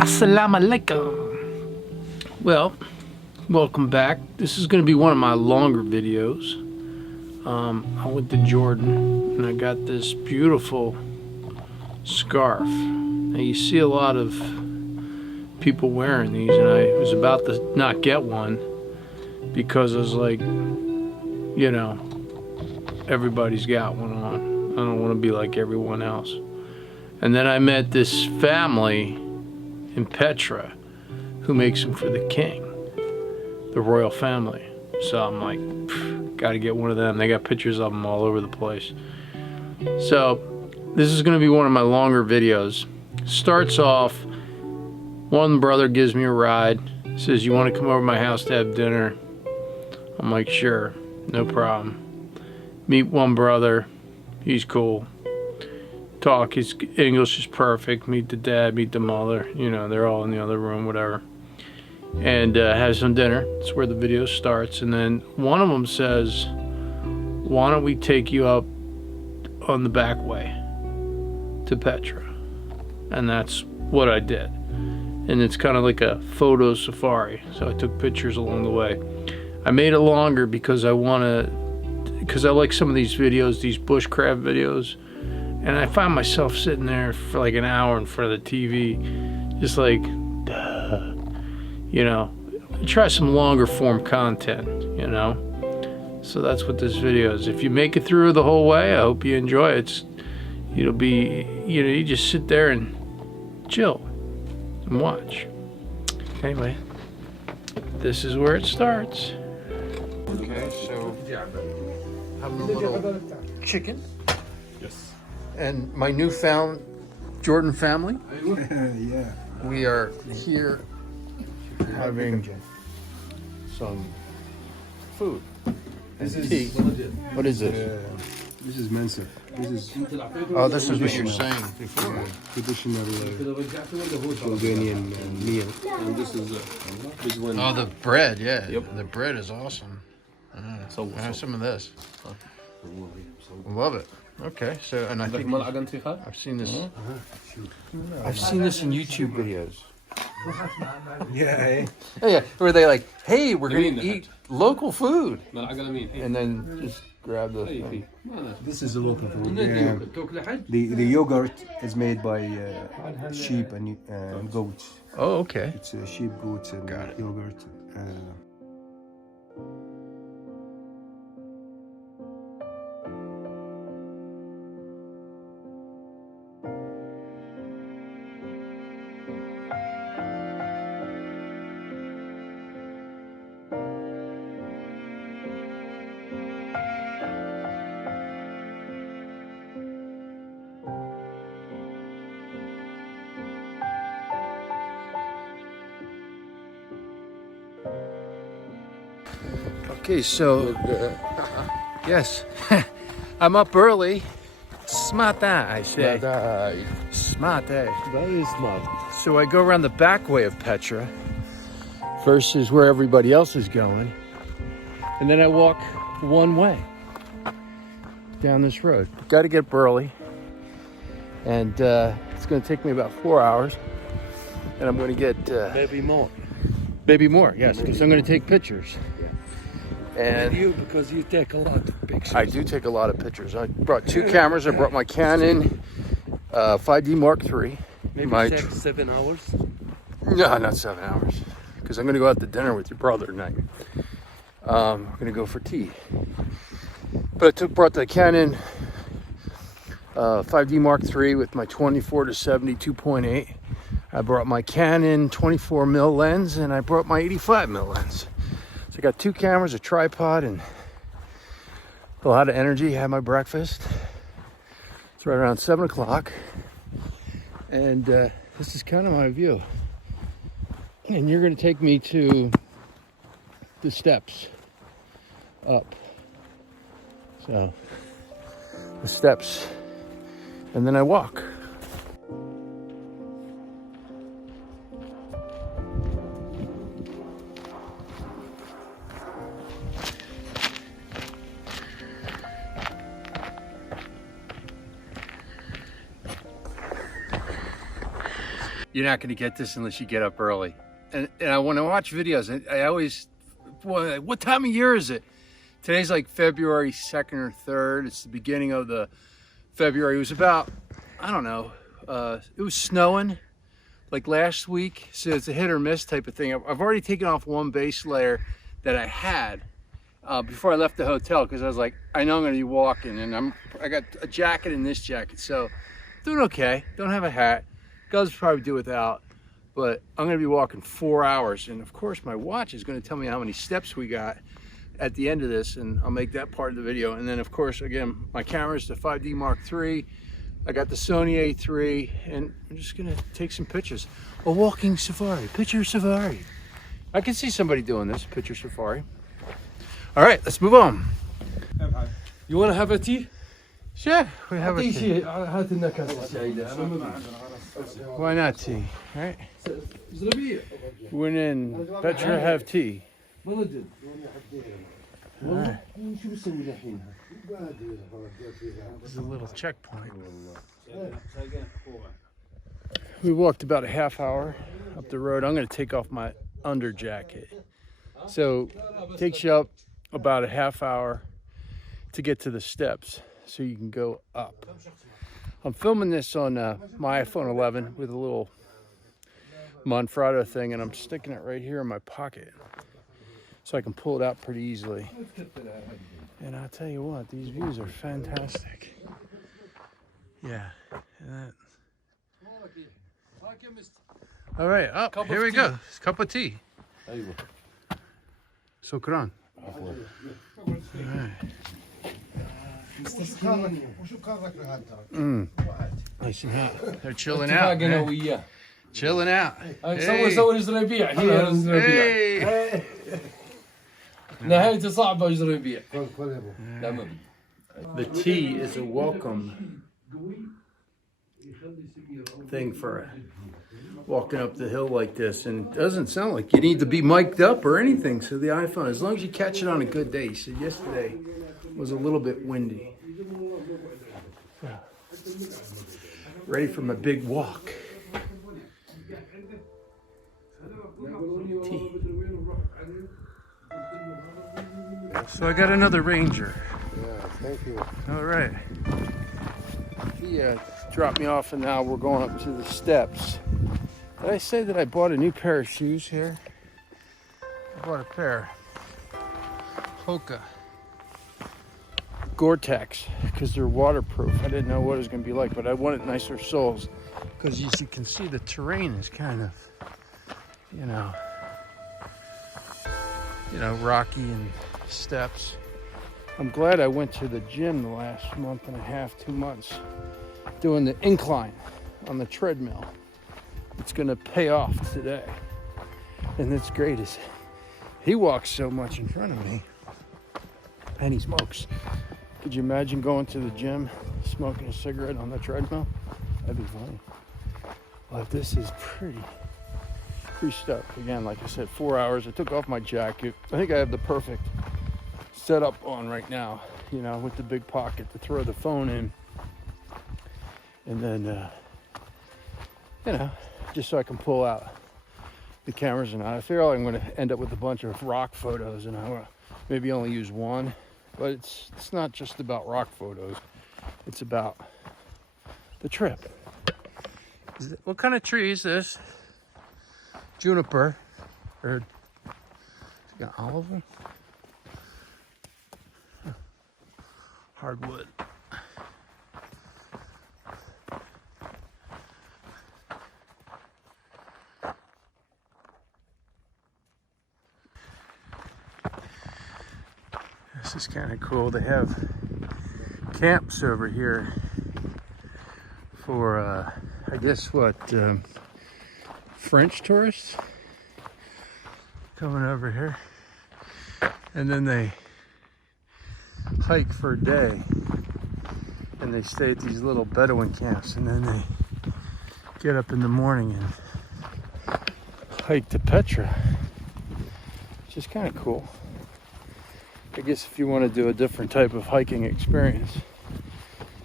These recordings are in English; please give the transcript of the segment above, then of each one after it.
Assalamu alaikum. Well, welcome back. This is going to be one of my longer videos. I went to Jordan and I got this beautiful scarf. Now you see a lot of people wearing these, and I was about to not get one because I was like, you know, everybody's got one on. I don't want to be like everyone else. And then I met this family in Petra who makes them for the king, the royal family. So I'm like, gotta get one of them. They got pictures of them all over the place. So this is gonna be one of my longer videos. Starts off, one brother gives me a ride, says, you wanna come over to my house to have dinner? I'm like, sure, no problem. Meet one brother, he's cool. Talk, his English is perfect. Meet the dad, meet the mother, you know, they're all in the other room, whatever. And have some dinner. That's where the video starts. And then one of them says, why don't we take you up on the back way to Petra? And that's what I did. And it's kind of like a photo safari. So I took pictures along the way. I made it longer because I like some of these videos, these bushcraft videos. And I found myself sitting there for like an hour in front of the TV, just like, duh. You know, try some longer form content, you know. So that's what this video is. If you make it through the whole way, I hope you enjoy it. It'll be, you know, you just sit there and chill and watch. Anyway, this is where it starts. Okay, so having a little chicken. Yes. And my newfound Jordan family. Yeah. We are here having some food and tea. What is this? This is Mensa. This is Oh, this is what you're saying before. traditional Jordanian meal. And this is one. Oh, the bread, yeah. Yep. The bread is awesome. So have some of this. Love it. Okay, so and I think I've seen this. I've seen this in YouTube videos. Yeah. Yeah, where they like, hey, we're gonna eat local food, and then just grab the thing. This is a local food. The yogurt is made by sheep and goats. Oh, okay. It's sheep, goats, and yogurt. Okay, so yes, I'm up early. Smart, I say. Smart, Very smart. So I go around the back way of Petra versus where everybody else is going, and then I walk one way down this road. Got to get up early, and it's going to take me about 4 hours, and I'm going to get Maybe more. maybe more. Yes, because I'm going to take pictures. And because you take a lot of pictures. I do take a lot of pictures. I brought 2 cameras. I brought my Canon 5D Mark III. Maybe 7 hours. No, not 7 hours. Because I'm going to go out to dinner with your brother tonight. We're going to go for tea. But I brought the Canon 5D Mark III with my 24-70 2.8. I brought my Canon 24mm lens, and I brought my 85mm lens. So I got 2 cameras, a tripod, and a lot of energy. Had my breakfast. It's right around 7 o'clock. And this is kind of my view. And you're going to take me to the steps up. So the steps, and then I walk. You're not going to get this unless you get up early. And I want to watch videos. I always, boy, what time of year is it? Today's like February 2nd or 3rd. It's the beginning of the February. It was about, I don't know, it was snowing like last week. So it's a hit or miss type of thing. I've already taken off one base layer that I had before I left the hotel, because I was like, I know I'm going to be walking, and I got a jacket and this jacket, so doing okay. Don't have a hat. Gloves probably do without, but I'm going to be walking 4 hours, and of course my watch is going to tell me how many steps we got at the end of this, and I'll make that part of the video. And then of course, again, my camera's the 5D Mark III. I got the Sony A3, and I'm just going to take some pictures. A walking safari, picture safari. I can see somebody doing this, picture safari. All right, let's move on. You want to have a tea? Sure, we have a tea. هات النكهة السعيدة. Why not tea, right? When in Petra, have tea. والله شو بسوي الحين؟ There's a little checkpoint. We walked about a half hour up the road. I'm going to take off my under jacket. So it takes you up about a half hour to get to the steps so you can go up. I'm filming this on my iPhone 11 with a little Manfrotto thing, and I'm sticking it right here in my pocket so I can pull it out pretty easily. And I'll tell you what, these views are fantastic. Yeah. All right, up. Here we go. It's a cup of tea. Shukran. All right. Nice and hot. They're chilling out. Man. Chilling out. سوي جزر ربيع هي جزر ربيع. نهاية صعبة جزر ربيع. The tea is a welcome thing for walking up the hill like this, and it doesn't sound like you need to be mic'd up or anything. So the iPhone, as long as you catch it on a good day. So yesterday was a little bit windy. Ready for my big walk. Tea. So I got another Ranger. Yeah, thank you. All right. He dropped me off, and now we're going up to the steps. Did I say that I bought a new pair of shoes here? I bought a pair. Hoka Gortex, because they're waterproof. I didn't know what it was going to be like, but I wanted nicer soles, because as you can see, the terrain is kind of, you know, rocky and steps. I'm glad I went to the gym the last month and a half, 2 months, doing the incline on the treadmill. It's gonna pay off today. And that's great is he walks so much in front of me, and he smokes. Could you imagine going to the gym, smoking a cigarette on the treadmill? That'd be funny. But this is pretty stuff. Again, like I said, 4 hours. I took off my jacket. I think I have the perfect setup on right now, you know, with the big pocket to throw the phone in. And then, you know, just so I can pull out the cameras. And I feel like I'm going to end up with a bunch of rock photos, and I maybe only use one. But it's not just about rock photos. It's about the trip. What kind of tree is this? Juniper, or got olive? Huh. Hardwood. This is kind of cool. They have camps over here for, I guess what, French tourists coming over here, and then they hike for a day, and they stay at these little Bedouin camps, and then they get up in the morning and hike to Petra, which is kind of cool. I guess if you want to do a different type of hiking experience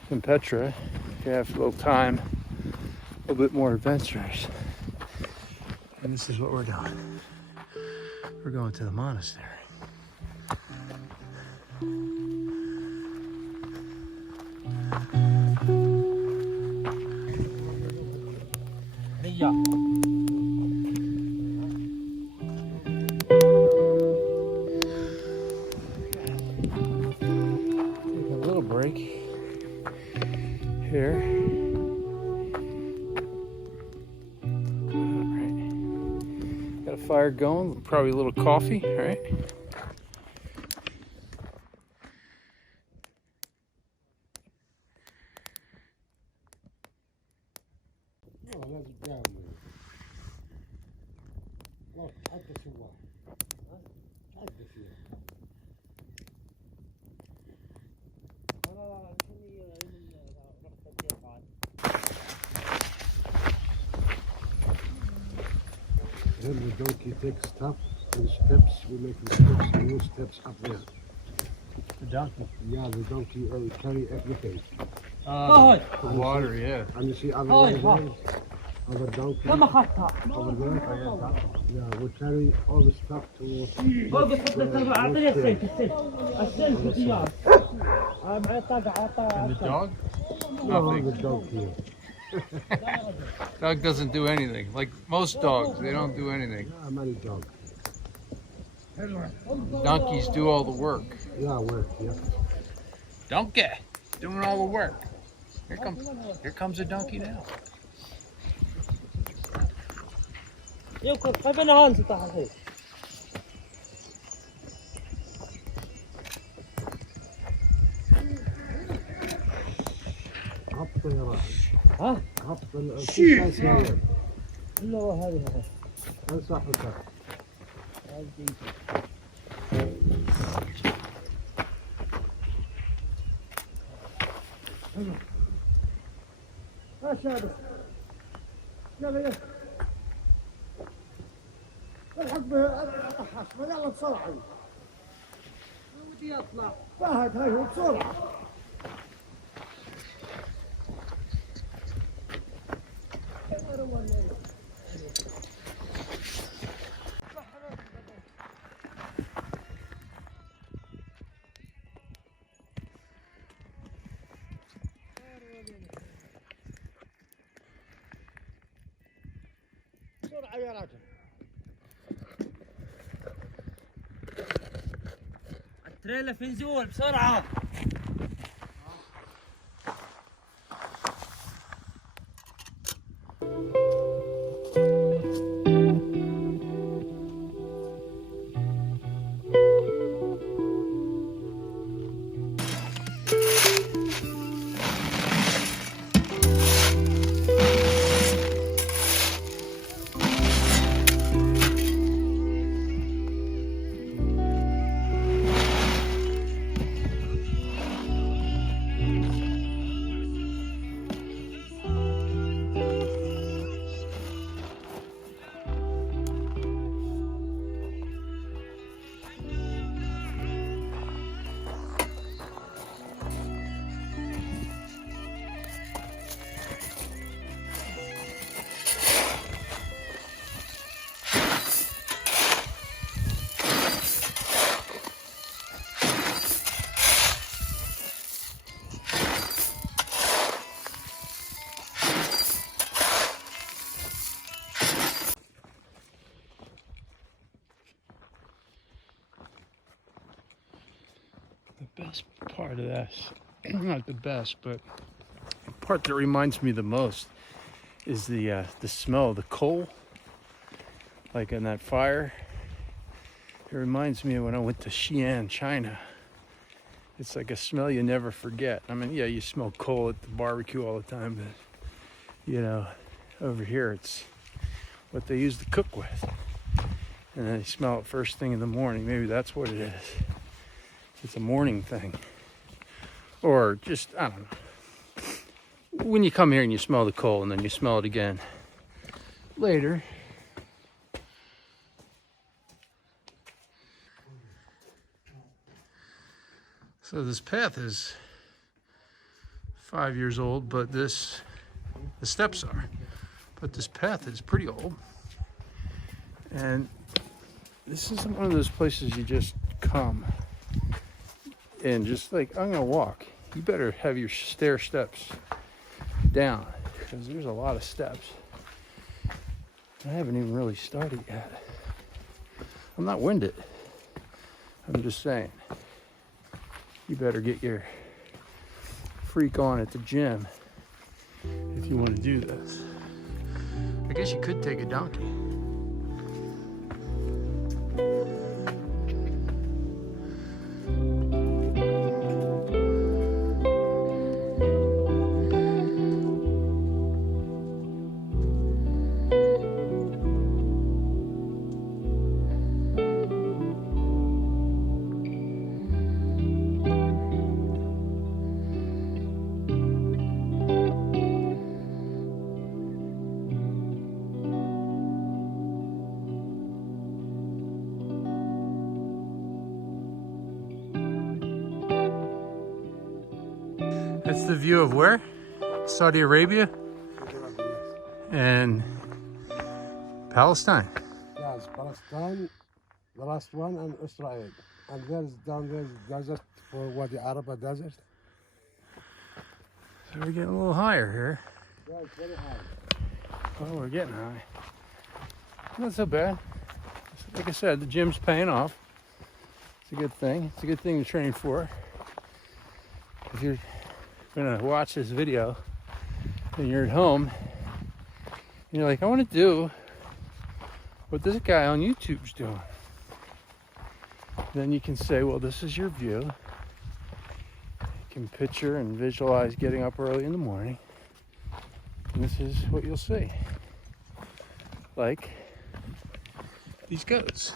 in Petra, if you have a little time, little bit more adventurous. And this is what we're doing. We're going to the monastery. Take a little break here. All right. Got a fire going, probably a little coffee, all right? Then the donkey takes stuff and steps. We make the steps and new steps up there. The donkey. Yeah, the donkey will carry everything. The water, yeah. And you see other ones there? Other donkeys over there? Yeah, we carry all the stuff to And the dog? the dog here. Dog doesn't do anything. Like most dogs, they don't do anything. Yeah, many dogs. Donkeys do all the work. Yeah, work, yeah. Donkey, doing all the work. Here comes a donkey now. عبط يا راجل. ها؟ عبط الشيء ساير. انصح بك. ها شادر يلا يلا الحق بالحصبة يلا بسرعة ودي يطلع فهد هاي هو بسرعة بسرعة يا راجل التريلا في نزول بسرعة The best part of this, not the best, but the part that reminds me the most is the smell of the coal, like in that fire. It reminds me of when I went to Xi'an, China. It's like a smell you never forget. I mean, yeah, you smell coal at the barbecue all the time, but you know, over here it's what they use to cook with. And then you smell it first thing in the morning. Maybe that's what it is. It's a morning thing. Or just, I don't know. When you come here and you smell the coal and then you smell it again later. So this path is 5 years old, but the steps are. but this path is pretty old. And this isn't one of those places you just come and just like, I'm gonna walk. You better have your stair steps down, because there's a lot of steps. I haven't even really started yet. I'm not winded. I'm just saying, you better get your freak on at the gym if you want to do this. I guess you could take a donkey. That's the view of where? Saudi Arabia and Palestine. Yes, Palestine, the last one, and Israel. And there's down there the desert for Wadi Araba desert. So we're getting a little higher here. Yeah, it's very high. Oh, we're getting high. Not so bad. Like I said, the gym's paying off. It's a good thing. It's a good thing to train for. If you're gonna watch this video and you're at home and you're like, I want to do what this guy on YouTube's doing, then you can say, well, this is your view. You can picture and visualize getting up early in the morning, and this is what you'll see. Like these goats.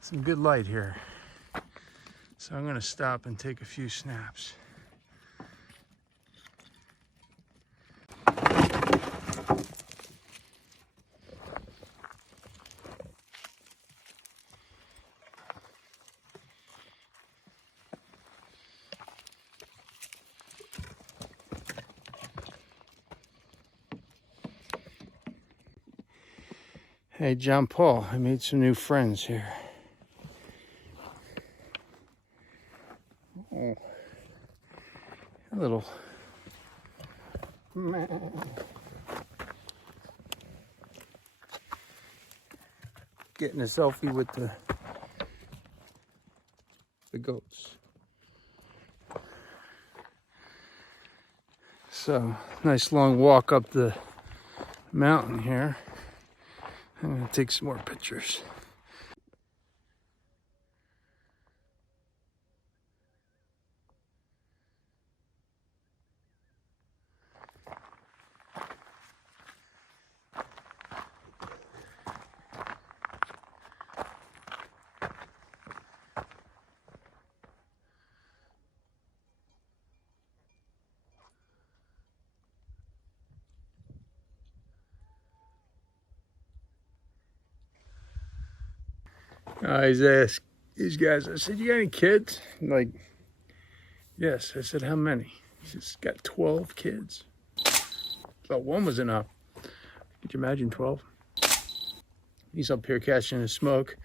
Some good light here. So I'm gonna stop and take a few snaps. Hey, John Paul, I made some new friends here. Oh, a little getting a selfie with the goats. So, nice long walk up the mountain here. I'm gonna take some more pictures. I asked these guys, I said, you got any kids? I'm like, yes. I said, how many? He says, got 12 kids. Thought one was enough. Could you imagine 12? He's up here catching his smoke.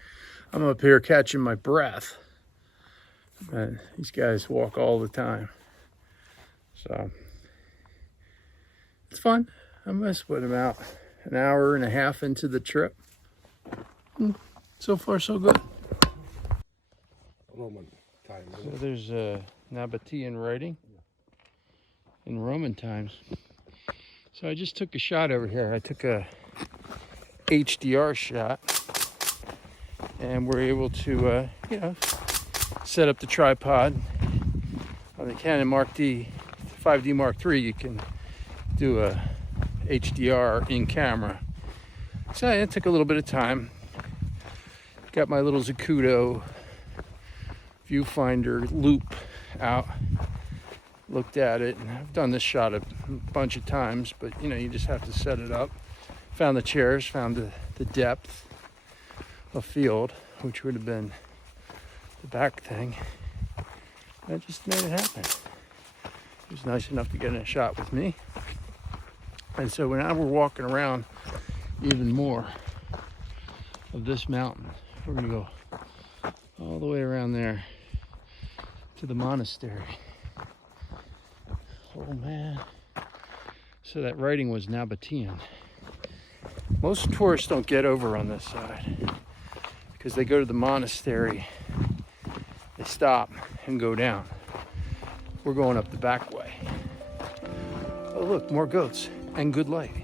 I'm up here catching my breath. And these guys walk all the time. So, it's fun. I must put about an hour and a half into the trip. So far, so good. Roman time. So there's Nabataean writing in Roman times. So I just took a shot over here. I took a HDR shot, and we're able to, set up the tripod on the Canon 5D Mark III. You can do a HDR in camera. So it took a little bit of time. Got my little Zacuto viewfinder loop out, looked at it, and I've done this shot a bunch of times, but you just have to set it up. Found the chairs, found the depth of field, which would have been the back thing. I just made it happen. It was nice enough to get in a shot with me. And so now we're walking around even more of this mountain. We're gonna go all the way around there to the monastery. Oh man. So that writing was Nabataean. Most tourists don't get over on this side because they go to the monastery, they stop and go down. We're going up the back way. Oh look, more goats and good light.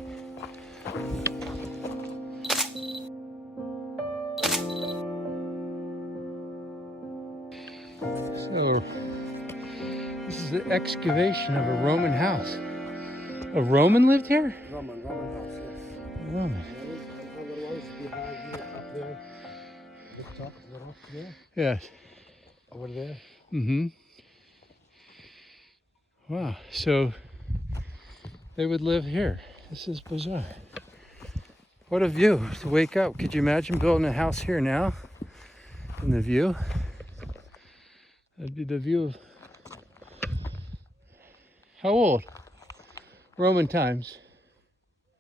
So this is the excavation of a Roman house. A Roman lived here? Roman house, yes. A Roman. There is another one behind you up there. The top of the rock there. Yes. Over there. Mm-hmm. Wow. So they would live here. This is bizarre. What a view to wake up. Could you imagine building a house here now? And the view? That'd be the view of... How old? Roman times.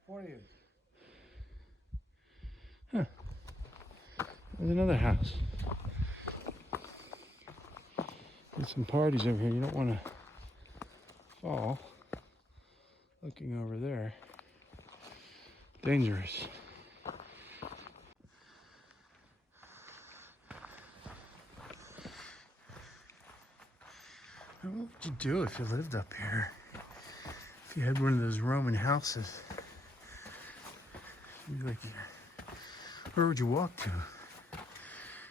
4 years. Huh. There's another house. There's some parties over here. You don't want to fall. Looking over there. Dangerous. What would you do if you lived up here? If you had one of those Roman houses? You'd be like, where would you walk to?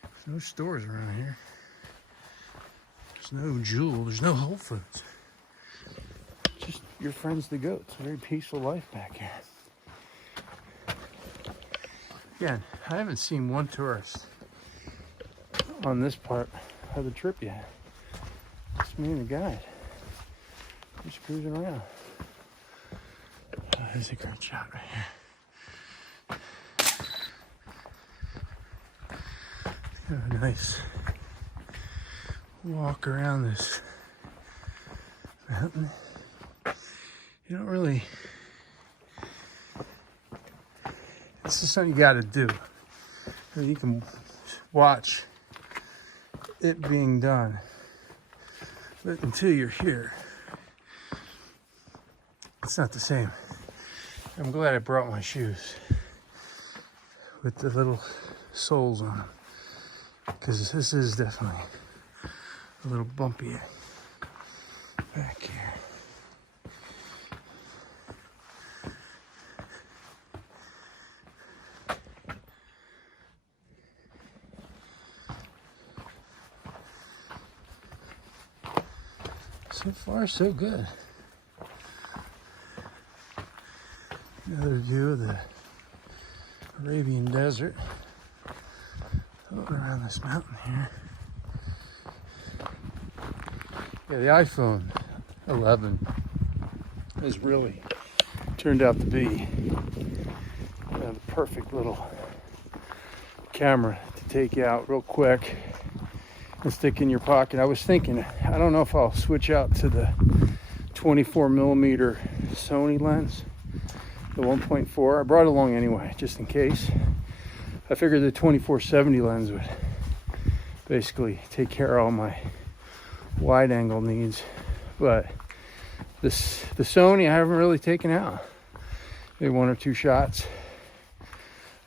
There's no stores around here. There's no Jewel. There's no Whole Foods. Just your friends the goats. A very peaceful life back here. Again, I haven't seen one tourist on this part of the trip yet. It's me and the guide. Just cruising around. Oh, there's a great shot right here. Have a nice walk around this mountain. You don't really... This is something you got to do. You can watch it being done. But until you're here, it's not the same. I'm glad I brought my shoes with the little soles on them, because this is definitely a little bumpy back here. So far, so good. Another view of the Arabian Desert. Floating around this mountain here. Yeah, the iPhone 11 has really turned out to be the perfect little camera to take out real quick and stick in your pocket. I was thinking, I don't know if I'll switch out to the 24mm Sony lens, the 1.4. I brought it along anyway, just in case. I figured the 24-70 lens would basically take care of all my wide angle needs. But the Sony I haven't really taken out. Maybe one or two shots.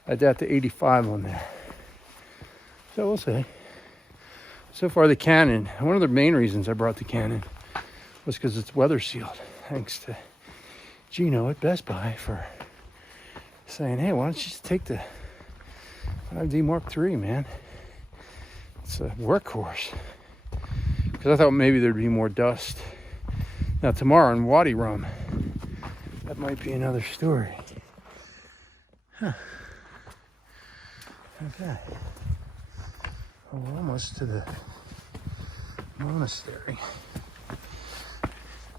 I got the 85 on there. So we'll see. So far the Canon, one of the main reasons I brought the Canon was because it's weather sealed. Thanks to Gino at Best Buy for saying, hey, why don't you just take the 5D Mark III, man? It's a workhorse. Because I thought maybe there'd be more dust. Now tomorrow in Wadi Rum, that might be another story. Huh. Okay. Well, we're almost to the monastery.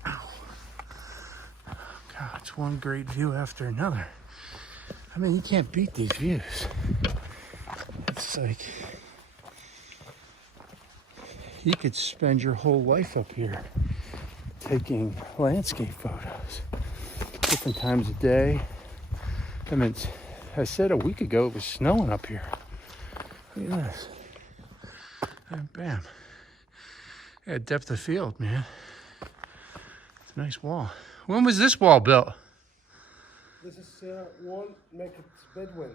Ow. God, it's one great view after another. I mean, you can't beat these views. It's like you could spend your whole life up here taking landscape photos. different times of day. I mean, I said a week ago it was snowing up here. Look at this. And bam. Yeah, depth of field, man. It's a nice wall. When was this wall built? This is wall, make it Bedouin.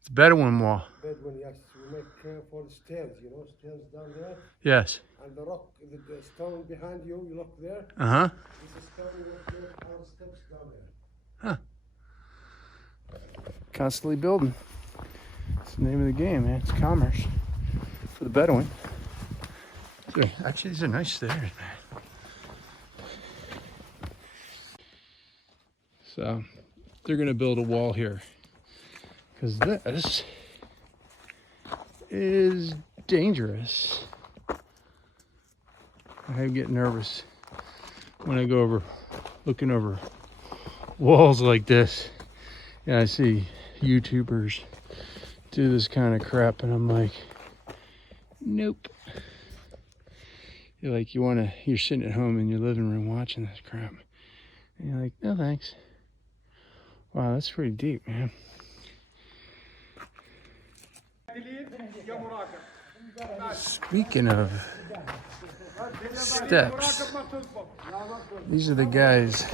It's a Bedouin wall. Bedouin, yes. We make for the stairs, you know, stairs down there. Yes. And the rock, the stone behind you, you look there. Uh-huh. This is stone, you make our steps down there. Huh. Constantly building. It's the name of the game, man. It's commerce for the Bedouin. Actually, these are nice stairs, man. So, they're going to build a wall here. Because this is dangerous. I get nervous when I go over, looking over walls like this. Yeah, I see YouTubers do this kind of crap, and I'm like, nope. You're sitting at home in your living room watching this crap. And you're like, no thanks. Wow, that's pretty deep, man. Speaking of steps, these are the guys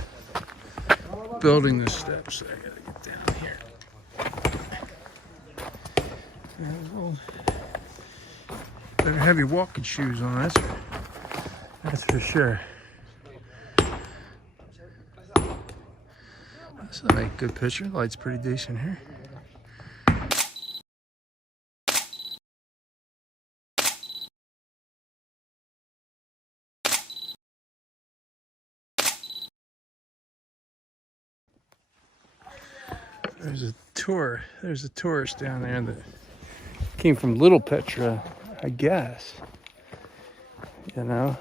building the steps. I gotta get down here. Better have your walking shoes on, that's for sure. So I make a good picture. Light's pretty decent here. There's a tourist down there that came from Little Petra, I guess. You know?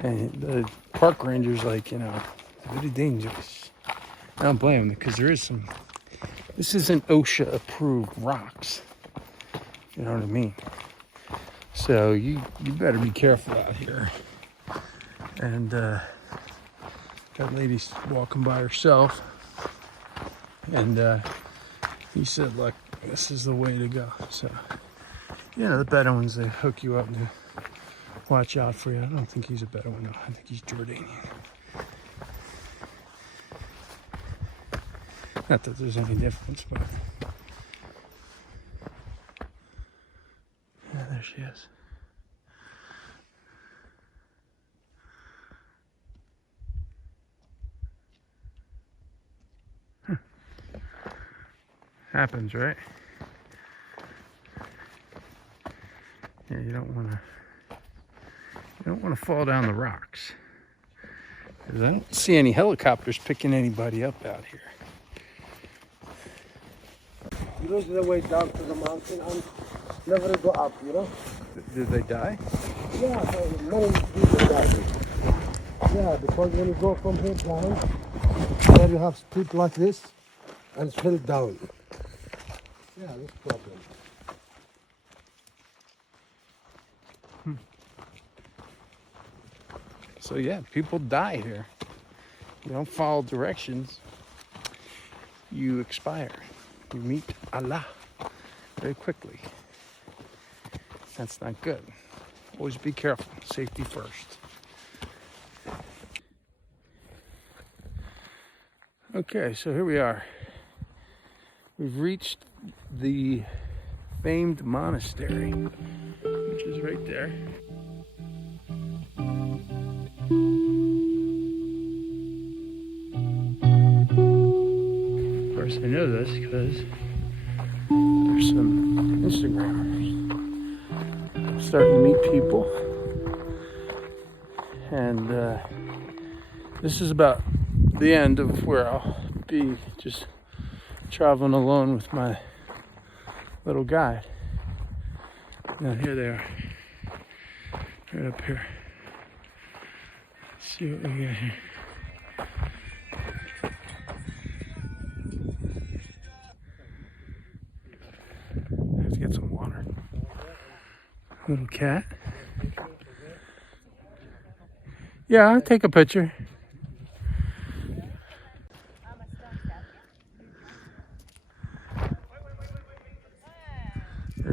And the park ranger's like, you know, it's very dangerous. I don't blame him, because there is some, this isn't OSHA approved rocks. You know what I mean? So you better be careful out here. And got ladies walking by herself. And he said, look, this is the way to go. So, you know, the Bedouins, they hook you up to watch out for you. I don't think he's a Bedouin, no. I think he's Jordanian. Not that there's any difference, but... yeah, there she is. Happens, right? Yeah, you don't want to fall down the rocks. 'Cause I don't see any helicopters picking anybody up out here. You lose the way down to the mountain and never go up, you know? Did they die? Yeah, many people die. Yeah, because when you go from here down, there you have steep like this, and it's fell down. Yeah, this problem. So yeah, people die here. You don't follow directions, you expire. You meet Allah very quickly. That's not good. Always be careful. Safety first. Okay, so here we are. We've reached the famed monastery, which is right there. Of course, I know this because there's some Instagrammers. I'm starting to meet people, and this is about the end of where I'll be just traveling alone with my little guide. Now here they are, right up here. Let's see what we got here. Have to get some water. Little cat. Yeah, I'll take a picture.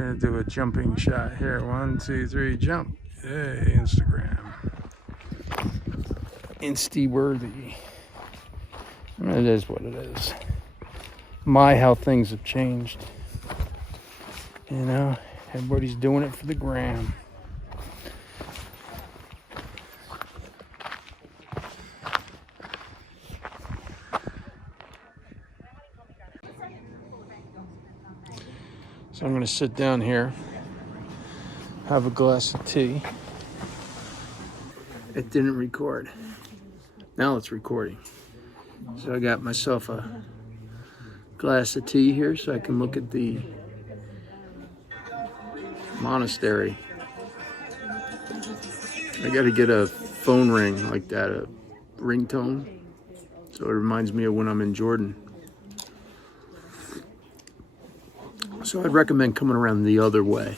We're gonna do a jumping shot here. 1, 2, 3, jump. Hey, Instagram. Insty worthy. It is what it is. My, how things have changed. You know, everybody's doing it for the gram. So I'm gonna sit down here, have a glass of tea. It didn't record. Now it's recording. So I got myself a glass of tea here so I can look at the monastery. I got to get a phone ring like that, a ringtone, so it reminds me of when I'm in Jordan. So I'd recommend coming around the other way.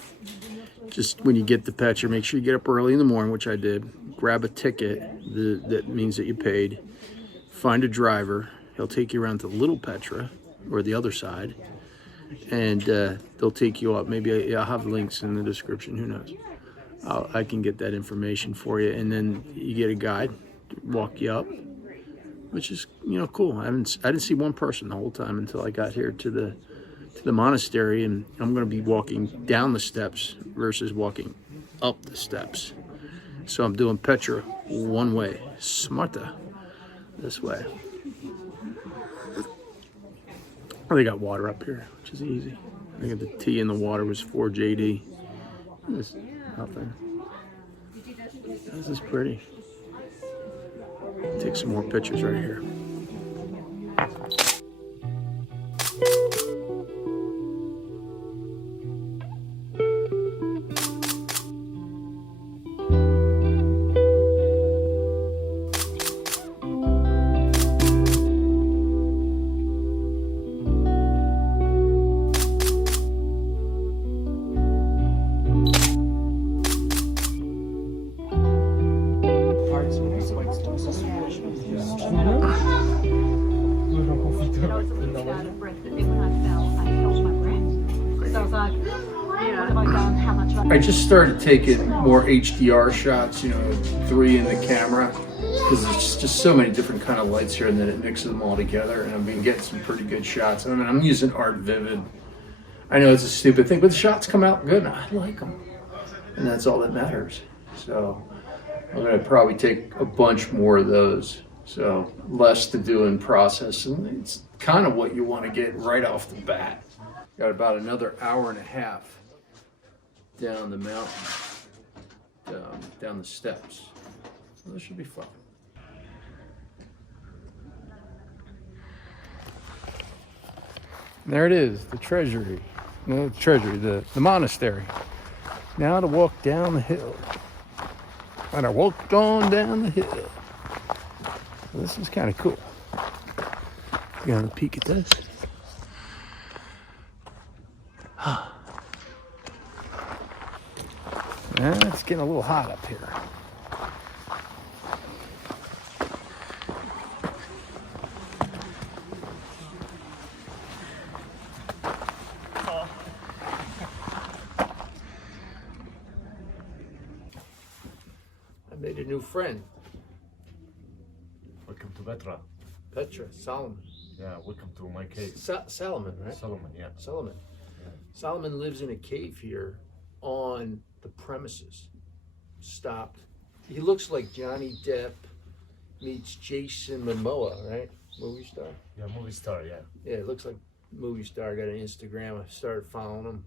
Just when you get to Petra, make sure you get up early in the morning, which I did. Grab a ticket that means that you paid. Find a driver. He'll take you around to Little Petra, or the other side, and they'll take you up. Maybe I'll have links in the description. Who knows? I can get that information for you, and then you get a guide to walk you up, which is cool. I didn't see one person the whole time until I got here to the monastery, and I'm going to be walking down the steps versus walking up the steps. So I'm doing Petra one way, Smarta this way. Oh, they got water up here, which is easy. I think the tea and the water was 4 JD. This nothing. This is pretty. Take some more pictures right here. I just started taking more HDR shots, 3 in the camera, because there's just so many different kind of lights here, and then it mixes them all together, and I've been getting some pretty good shots. I mean, I'm using Art Vivid. I know it's a stupid thing, but the shots come out good, and I like them, and that's all that matters. So I'm gonna probably take a bunch more of those, so less to do in process, and it's kind of what you want to get right off the bat. Got about another hour and a half down the mountain, down the steps. So this should be fun. There it is, the treasury. No, the treasury, the monastery. Now to walk down the hill. And I walked on down the hill. So this is kind of cool. Got a peek at this. It's getting a little hot up here. I made a new friend. Welcome to Petra. Petra, Solomon. Yeah, welcome to my cave. Solomon, right? Solomon, yeah. Solomon. Yeah. Solomon lives in a cave here on the premises. Stopped. He looks like Johnny Depp meets Jason Momoa, right? Movie star. Yeah, movie star, yeah. Yeah, it looks like movie star. I got an Instagram. I started following him.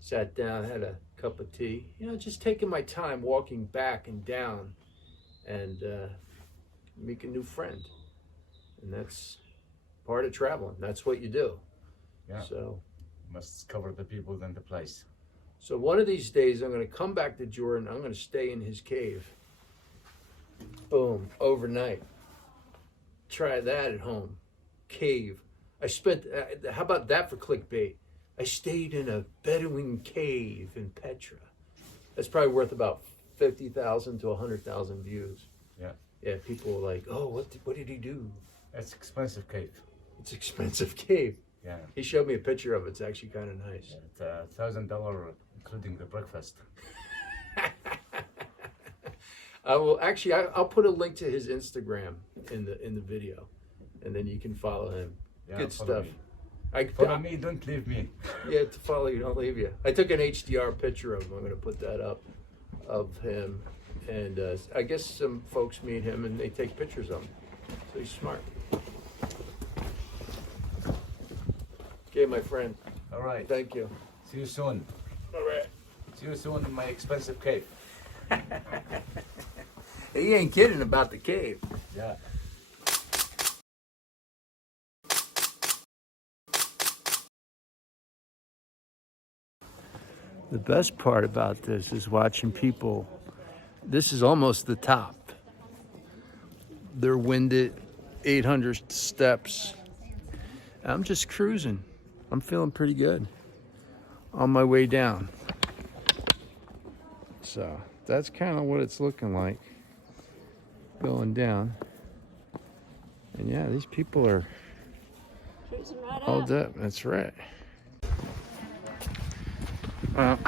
Sat down, had a cup of tea. Just taking my time walking back and down and make a new friend. And that's part of traveling. That's what you do. Yeah. So must discover the people and the place. So one of these days, I'm going to come back to Jordan. I'm going to stay in his cave. Boom, overnight. Try that at home. Cave. I spent, how about that for clickbait? I stayed in a Bedouin cave in Petra. That's probably worth about 50,000 to 100,000 views. Yeah. Yeah, people were like, oh, what did he do? It's expensive cave. It's expensive cave. Yeah. He showed me a picture of it. It's actually kind of nice. It's $1,000 including the breakfast. I will actually. I'll put a link to his Instagram in the video, and then you can follow him. Yeah, Good follow stuff. Me. Follow me, don't leave me. Yeah, to follow you, don't leave you. I took an HDR picture of him. I'm going to put that up of him, and I guess some folks meet him and they take pictures of him. So he's smart. Okay, my friend. All right. Thank you. See you soon. All right. See you soon in my expensive cave. He ain't kidding about the cave. Yeah. The best part about this is watching people. This is almost the top. They're winded, 800 steps. I'm just cruising. I'm feeling pretty good on my way down. So that's kind of what it's looking like going down. And yeah, these people are all up. That's right. Well,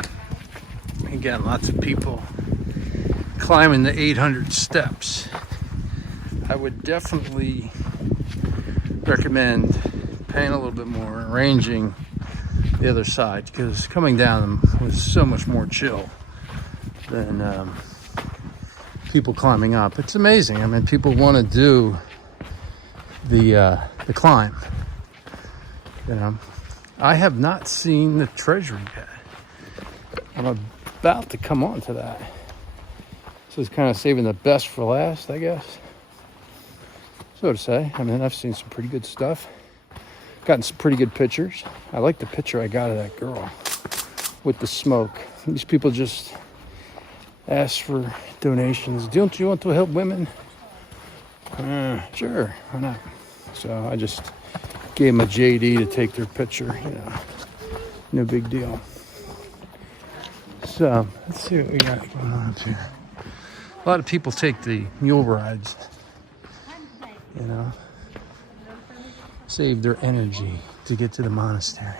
again, lots of people climbing the 800 steps. I would definitely recommend paying a little bit more, arranging the other side, because coming down was so much more chill than people climbing up. It's amazing. I mean, people want to do the climb. You know, I have not seen the treasury yet. I'm about to come on to that. So it's kind of saving the best for last, I guess. So to say. I mean, I've seen some pretty good stuff. Gotten some pretty good pictures. I like the picture I got of that girl with the smoke. These people just ask for donations. Don't you want to help women? Sure, why not? So I just gave them a JD to take their picture. You know, no big deal. So let's see what we got going on up here. A lot of people take the mule rides, you know, save their energy to get to the monastery.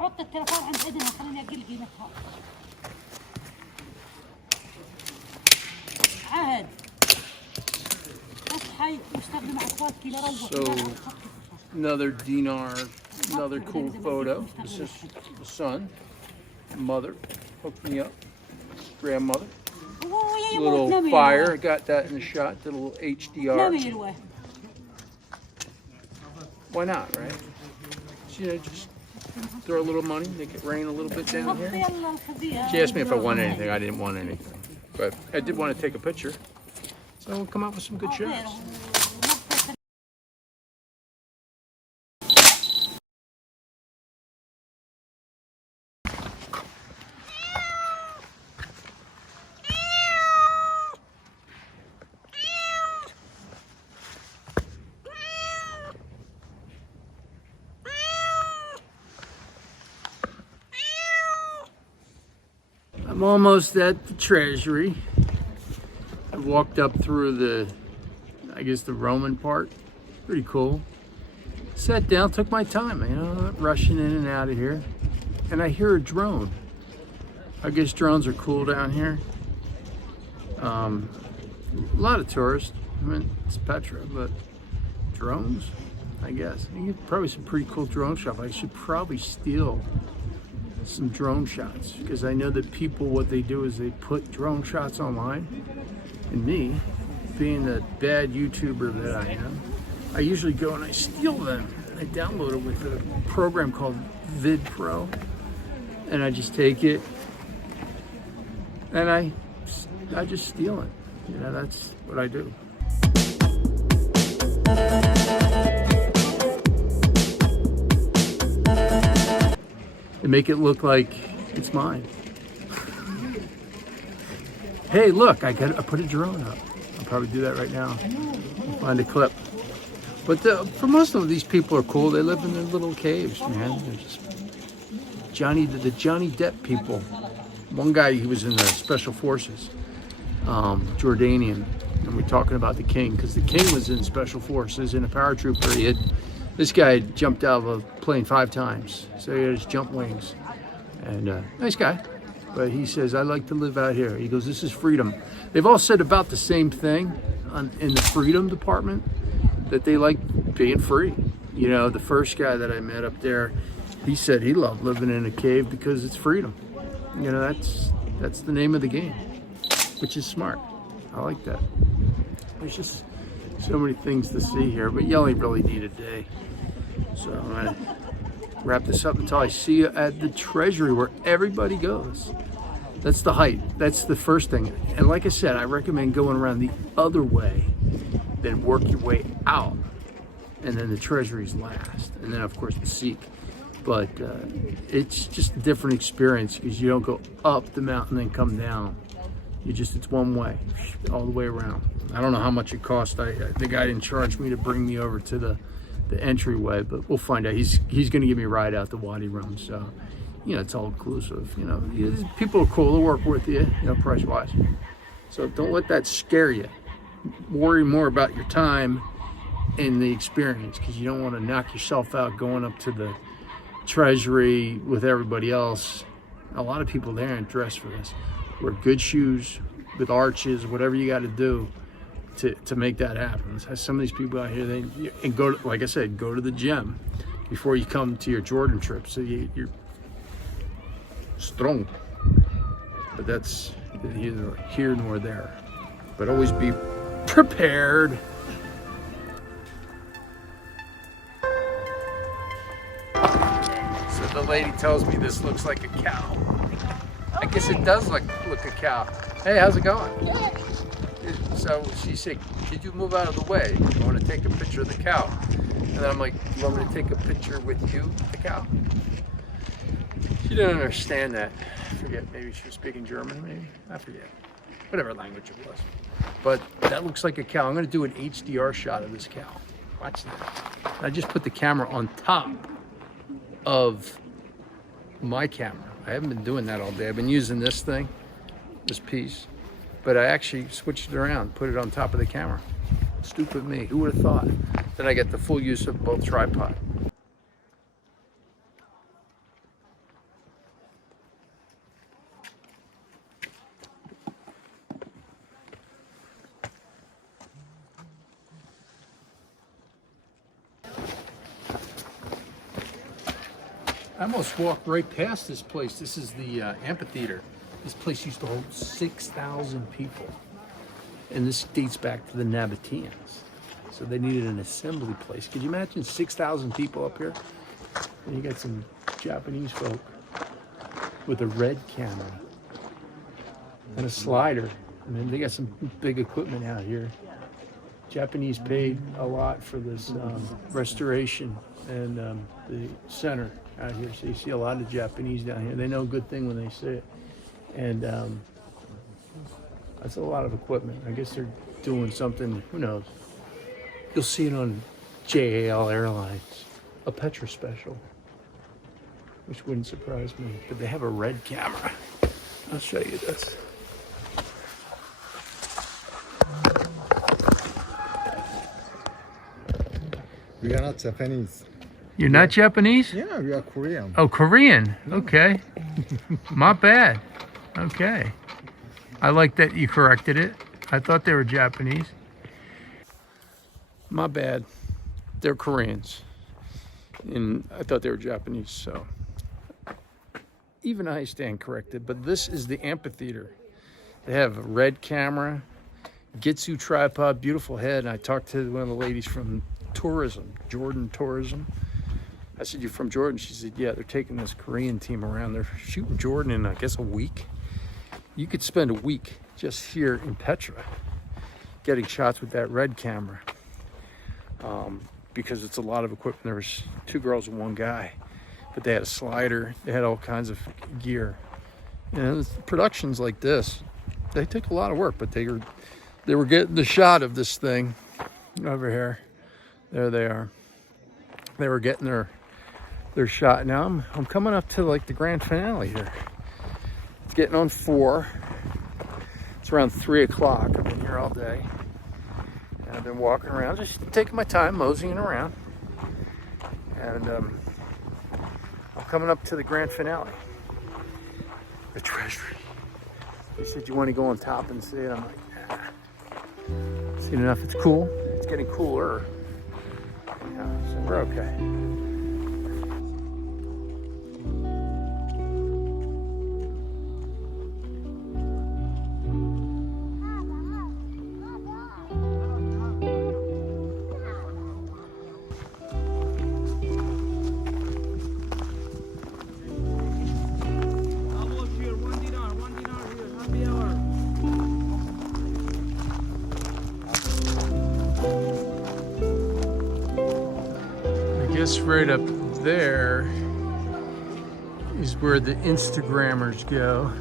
حط التليفون عند ايدنا خليني اقول قيمتها. عهد اصحي واستخدم عصوات كي لروح. So another dinar, another cool photo. This is the son, mother, hooked me up, grandmother. Little fire, got that in the shot, the little HDR. Why not, right? So, you know, just throw a little money, make it rain a little bit down here. She asked me if I wanted anything. I didn't want anything, but I did want to take a picture. So we'll come up with some good shots. I'm almost at the treasury. I've walked up through the, I guess the Roman part. Pretty cool. Sat down, took my time, you know, not rushing in and out of here. And I hear a drone. I guess drones are cool down here. A lot of tourists. I mean, it's Petra, but drones, I guess. You get probably some pretty cool drone shots. I should probably steal some drone shots, because I know that people, what they do is they put drone shots online, and me, being the bad YouTuber that I am, I usually go and I steal them. I download it with a program called VidPro, and I just take it and I just steal it. You know, that's what I do. And make it look like it's mine. Hey, look, I put a drone up. I'll probably do that right now. Find a clip. But for most of these people are cool. They live in their little caves, man. They're just the Johnny Depp people. One guy, he was in the Special Forces, Jordanian, and we're talking about the King, because the King was in Special Forces in a paratrooper. This guy had jumped out of a plane 5 times, so he had his jump wings. And nice guy, but he says, I like to live out here. He goes, this is freedom. They've all said about the same thing in the freedom department, that they like being free. You know, the first guy that I met up there, he said he loved living in a cave because it's freedom. You know, that's the name of the game, which is smart. I like that. There's just so many things to see here, but you only really need a day. So I'm gonna wrap this up until I see you at the treasury where everybody goes. That's the height. That's the first thing. And like I said, I recommend going around the other way, then work your way out. And then the treasury's last. And then of course the Sikh. But it's just a different experience because you don't go up the mountain and then come down. It's one way, all the way around. I don't know how much it cost. The guy didn't charge me to bring me over to the entryway, but we'll find out. He's going to give me a ride out the Wadi Rum, so you know it's all inclusive. You know, people are cool to work with you, you know, price wise. So don't let that scare you. Worry more about your time and the experience, because you don't want to knock yourself out going up to the treasury with everybody else. A lot of people there aren't dressed for this. Wear good shoes with arches, whatever you got to do to make that happen. Some of these people out here, and go to, like I said, go to the gym before you come to your Jordan trip, so you're strong. But that's neither here nor there. But always be prepared. So the lady tells me this looks like a cow. I guess it does look a cow. Hey, how's it going? So she said, could you move out of the way? I want to take a picture of the cow. And then I'm like, you want me to take a picture with you, the cow? She didn't understand that. I forget, maybe she was speaking German, maybe? I forget. Whatever language it was. But that looks like a cow. I'm going to do an HDR shot of this cow. Watch that. I just put the camera on top of my camera. I haven't been doing that all day. I've been using this thing, this piece, but I actually switched it around, put it on top of the camera. Stupid me, who would have thought? Then I get the full use of both tripods. I almost walked right past this place. This is the amphitheater. This place used to hold 6,000 people. And this dates back to the Nabataeans. So they needed an assembly place. Could you imagine 6,000 people up here? And you got some Japanese folk with a red camera and a slider. I mean, they got some big equipment out here. Japanese paid a lot for this restoration and the center out here. So you see a lot of Japanese down here. They know a good thing when they see it. And that's a lot of equipment. I guess they're doing something, who knows. You'll see it on JAL Airlines, a Petra special, which wouldn't surprise me. But they have a red camera. I'll show you this. We are not Japanese. You're not Japanese? Yeah, we are Korean. Oh, Korean. Okay. My bad. Okay. I like that you corrected it. I thought they were Japanese. My bad. They're Koreans. And I thought they were Japanese, so. Even I stand corrected, but this is the amphitheater. They have a red camera, Gitsu tripod, beautiful head. And I talked to one of the ladies from tourism, Jordan Tourism. I said, you're from Jordan? She said, yeah, they're taking this Korean team around. They're shooting Jordan in, I guess, a week. You could spend a week just here in Petra getting shots with that red camera because it's a lot of equipment. There was 2 girls and 1 guy, but they had a slider. They had all kinds of gear. You know, productions like this, they take a lot of work, but they were getting the shot of this thing over here. There they are. They were getting their shot. Now I'm coming up to like the grand finale here. It's getting on 4. It's around 3 o'clock. I've been here all day. And I've been walking around, just taking my time, moseying around. And I'm coming up to the grand finale. The treasury. They said, you want to go on top and see it? I'm like, nah. Seen enough, it's cool. It's getting cooler. Yeah, so we're okay. Right up there is where the Instagrammers go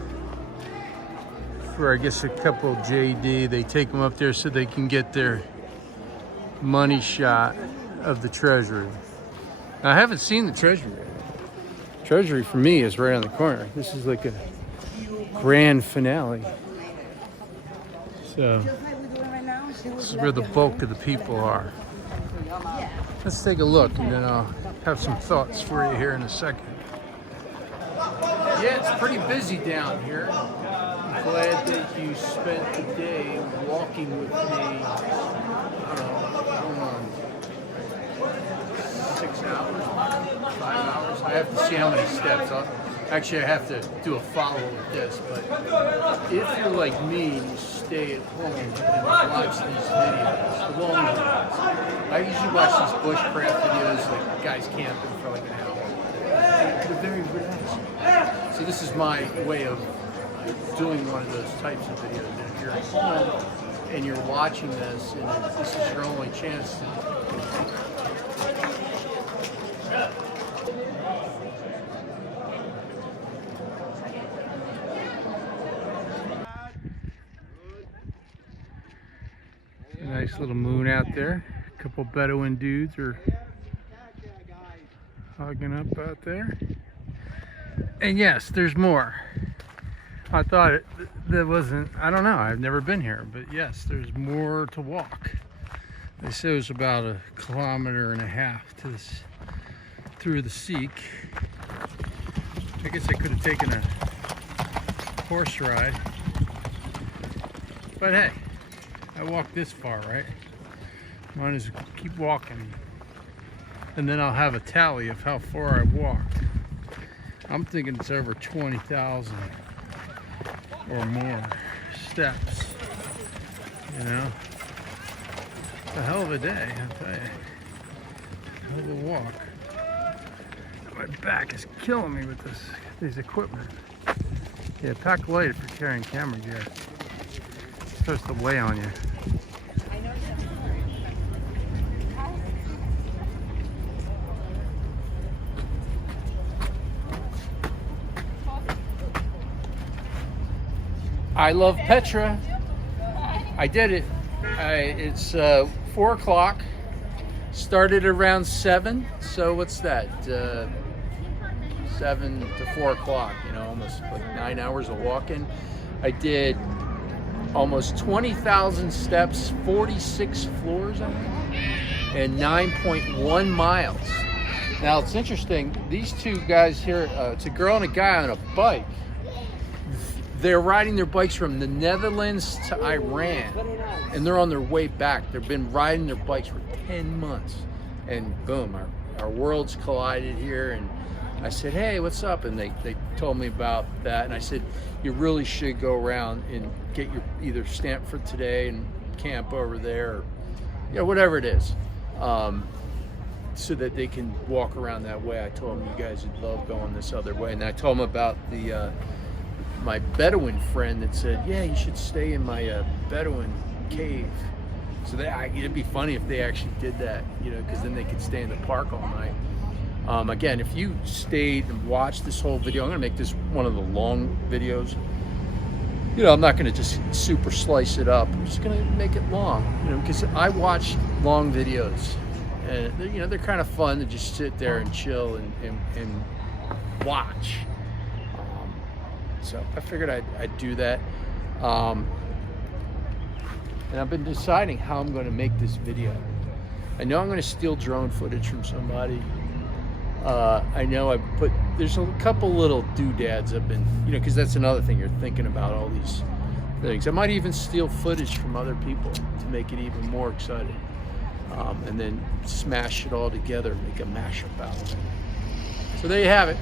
for, I guess, a couple JD. They take them up there so they can get their money shot of the treasury. Now, I haven't seen the treasury yet. Treasury for me is right on the corner. This is like a grand finale. So this is where the bulk of the people are. Let's take a look, and then I'll have some thoughts for you here in a second. Yeah, it's pretty busy down here. I'm glad that you spent the day walking with me. I don't know, 6 hours, 5 hours. I have to see how many steps. Actually, I have to do a follow with this, but if you're like me and you stay at home and watch these videos, the long ones, I usually watch these bushcraft videos, like guys camping for like an hour. They're very relaxing. So this is my way of doing one of those types of videos. And if you're at home and you're watching this, and this is your only chance to nice little moon out there. A couple Bedouin dudes are hogging up out there. And yes, there's more. I thought that wasn't, I don't know, I've never been here, but yes, there's more to walk. They say it was about 1.5 kilometers to this, through the Seek. I guess I could have taken a horse ride. But hey, I walked this far, right? Might as well keep walking. And then I'll have a tally of how far I've walked. I'm thinking it's over 20,000 or more steps. You know? It's a hell of a day, I'll tell you. Hell of a walk. My back is killing me with these equipment. Yeah, pack light if you're carrying camera gear. It's supposed to weigh on you. I love Petra. I did it. It's 4 o'clock. Started around 7. So what's that? 7 to 4 o'clock. You know, almost like 9 hours of walking. I did almost 20,000 steps, 46 floors, I think, and 9.1 miles. Now it's interesting. These two guys here, it's a girl and a guy on a bike. They're riding their bikes from the Netherlands to Iran, and they're on their way back. They've been riding their bikes for 10 months, and boom, our worlds collided here. And I said, hey, what's up? And they told me about that, and I said, you really should go around and get your either stamp for today and camp over there, or whatever it is, so that they can walk around that way. I told them you guys would love going this other way, and I told them about the my Bedouin friend that said, yeah, you should stay in my Bedouin cave. So it'd be funny if they actually did that, because then they could stay in the park all night. Again, if you stayed and watched this whole video, I'm gonna make this one of the long videos. you know, I'm not going to just super slice it up. I'm just going to make it long, you know, because I watch long videos, and you know, they're kind of fun to just sit there and chill and watch. So I figured I'd do that. And I've been deciding how I'm going to make this video. I know I'm going to steal drone footage from somebody. I know there's a couple little doodads I've been, you know, because that's another thing, you're thinking about all these things. I might even steal footage from other people to make it even more exciting. And then smash it all together, make a mashup out of it. So there you have it.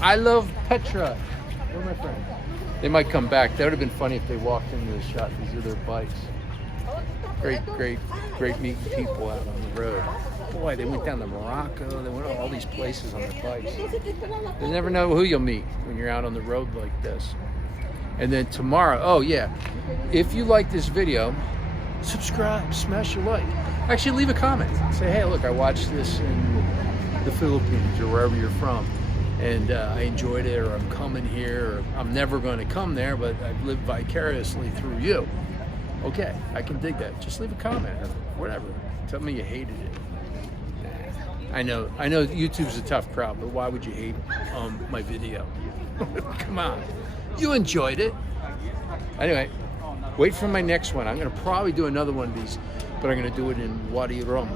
I love Petra. Where are my friends? They might come back. That would have been funny if they walked into the shot. These are their bikes. Great meeting people out on the road. Boy, they went down to Morocco. They went to all these places on their bikes. You never know who you'll meet when you're out on the road like this. And then tomorrow, oh yeah, if you like this video, subscribe, smash a like. Actually, leave a comment. Say, hey, look, I watched this in the Philippines or wherever you're from, and I enjoyed it, or I'm coming here, or I'm never going to come there, but I've lived vicariously through you. Okay, I can dig that. Just leave a comment or whatever. Tell me you hated it. I know YouTube's a tough crowd, but why would you hate my video? Come on, you enjoyed it. Anyway, wait for my next one. I'm gonna probably do another one of these, but I'm gonna do it in Wadi Rum,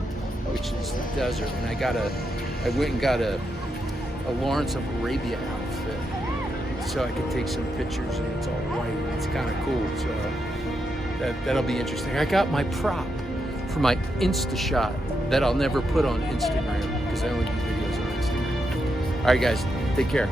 which is the desert. And I went and got a Lawrence of Arabia outfit, so I could take some pictures, and it's all white. It's kind of cool, so that'll be interesting. I got my prop for my Insta shot that I'll never put on Instagram because I only do videos on Instagram. All right, guys, take care.